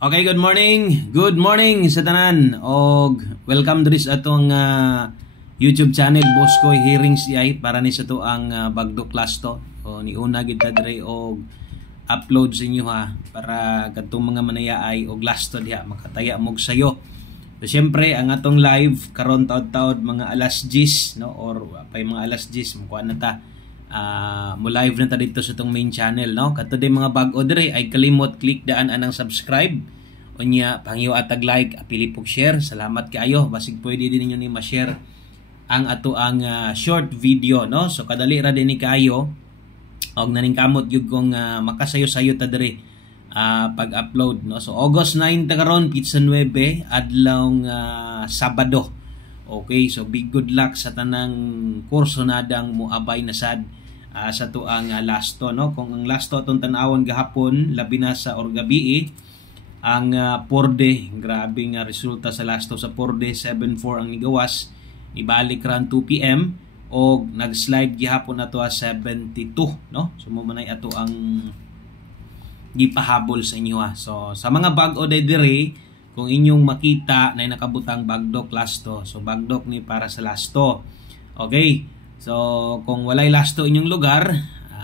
Okay, good morning. Good morning sa tanan. Og welcome to this atong YouTube channel Boss Koy Hearings ay para ni sa to ang bagdo class to. O ni una gid ta dire og upload sa inyo ha para kadtong mga manayaay og last to diha makataya mog sayo. So syempre ang atong live karon taud-taud mga alas 10 no or pay mga alas 10 mo na ta. Mo live na ta dito sa itong main channel no. Kadto day mga bag-o dire ay kalimot click daan anang subscribe unya pangyo atag like apili pog share. Salamat kaayo basig pwede din ninyo ni ma-share ang ato ang short video no. So kadali ra din ni kaayo og naningkamot gyud kong makasayo-sayo ta dire pag-upload no. So August 9 ta karon pizza 9 adlaw Sabado. Okay, so big good luck sa tanang kurso nadang moabay na sad sa tuang last to no. Kung ang last to atong tan-awon gahapon labi na sa or gabi ang 4D grabe nga resulta sa last to sa 4D 7-4 ang nigawas ibalik ran 2 PM og nag-slide gihapon na to 72 no. So mo manay ato ang gipahabol sa inyo ha. So sa mga bag-o dire kung inyong makita na nakabutang bagdok last to. So bagdok ni para sa last to. Okay. So kung walay last to inyong lugar,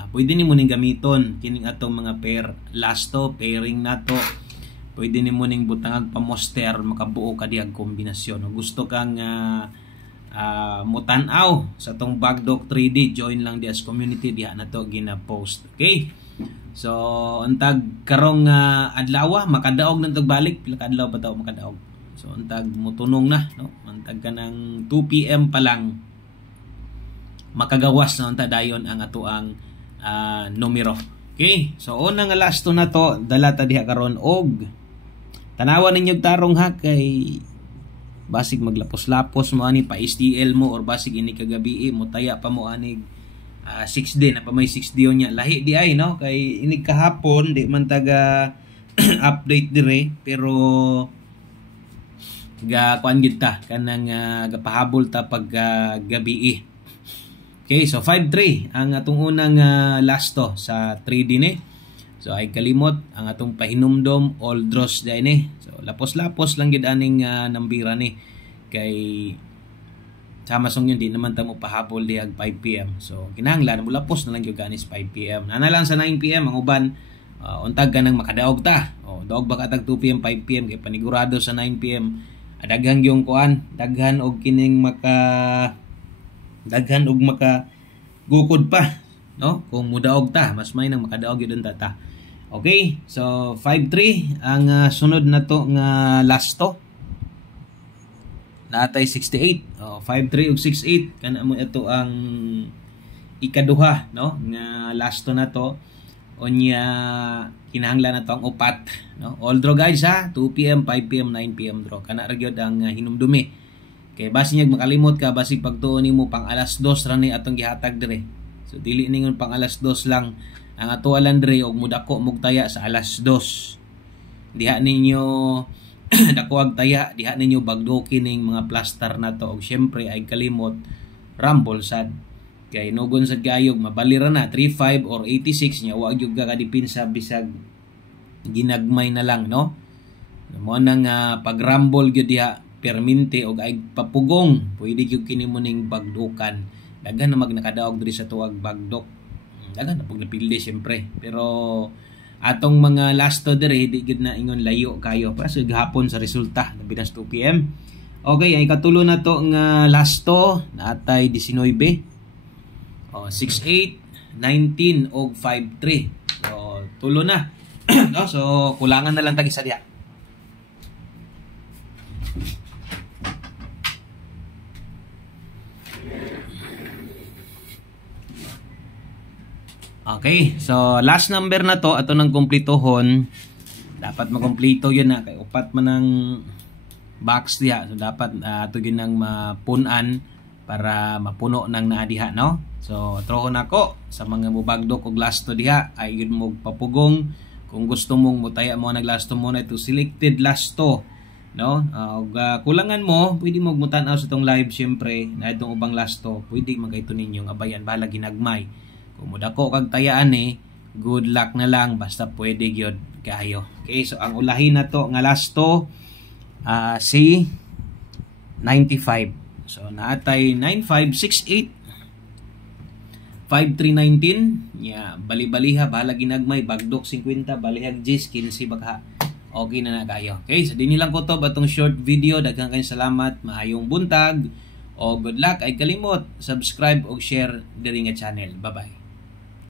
pwede nimo ning gamiton kining atong mga pair last to, pairing nato. Pwede nimo ning butang pamoster makabuo ka diag kombinasyon. O gusto kang mutan-aw sa tong bagdok 3D, join lang di as community diha na to gina-post. Okay? So untag karong adlaw makadaog nang tagbalik pila ka adlaw pa taw makadaog. So untag mutunong na no. Untag kanang 2 PM pa lang makagawas na unta dayon ang ato ang numero. Okay? So una nga last to na to dala ta diha karon og tanawan ninyo tarong ha kay basig maglapos-lapos mo ani pa STL mo or basig ini kagabi mo taya pa mo ani 6D na pa may 6D nya lahi di ay no kay ini kahapon di man taga update dire pero ga kuan gid ta kanang gapahabol ta pag gabi. Okay, so 5-3 ang atong unang last to sa 3D ni. So ay kalimot ang atong pahinumdom all draws day ni. So lapos-lapos lang gid aning nambira ni kay sama song yun di naman ta mo pahabol di ag 5 PM. So kinahanglan mo lapos na lang gyud kanis 5 PM. Ana lang sa 9 PM ang uban untag ka nang makadaog ta. Daog ba katag 2 PM 5 PM kay panigurado sa 9 PM daghan yung kuan, daghan og kining daghan og maka gukod pa no kung mudaog ta mas may nang makadaog gyud ta. Okay, so 5-3 ang sunod na to nga last to natay 68. 5-3 ug 68 kana mo ito ang ikaduha no nga last to na to unya kinahanglan na to ang upat no. All draw guys ha 2 PM 5 PM 9 PM draw kana ra gyud ang hinumdumi. Kay basi nyag makalimot ka basig pagtuon nimo pang alas 2 ra ni atong gihatag dire. So dili ningon pang alas 2 lang ang ato alan dire og mudako mog taya sa alas 2. Diha ninyo dako ag taya, diha ninyo bagdokin ning mga plaster na to og syempre ay kalimot rumble sad. Kay nugon sad gayog mabalira na 35 or 86 nya wa gyud ka kadipinsa bisag ginagmay na lang no. Mo nang pag rumble gyud diha permente og ay papugong pwede gyud kini mo ning bagdukan. Daghan na magnakadaog diri sa tuwag bagdok. Daghan na pug napildi syempre. Pero atong mga last to dire di gyud na ingon layo kayo para sa gahapon sa resulta labi na 2 PM. Okay, ay katulo na to nga last to natay 19. 68, 19 og 5-3. So tulo na. No, so kulangan na lang tag isa diha. Okay, so last number na to ato nang kumpletohon. Dapat makompleto yun na kay upat man ang box diha. So dapat ato gyud nang mapunan para mapuno nang naadiha no. So trohon ako sa mga mubagdok og last to diha ay gyud mo papugong kung gusto mong mutaya mo nag last to mo na ito selected last to no. Og kulangan mo pwede mo mutan-aw sa tong live syempre na itong ubang last to pwede magayto ninyong abayan bahala ginagmay. Kung mudako kag tayaan good luck na lang basta pwede gyud kaayo. Okay, so ang ulahin na to nga last to si 95. So naatay 9568 5319. Yeah, bali-baliha bahala ginagmay bagdok 50 balihag 10 15 baka okay na kayo. Okay, so din lang ko to batong short video. Daghang kayong salamat, maayong buntag o good luck. Ay kalimot subscribe o share diri nga channel. Bye bye.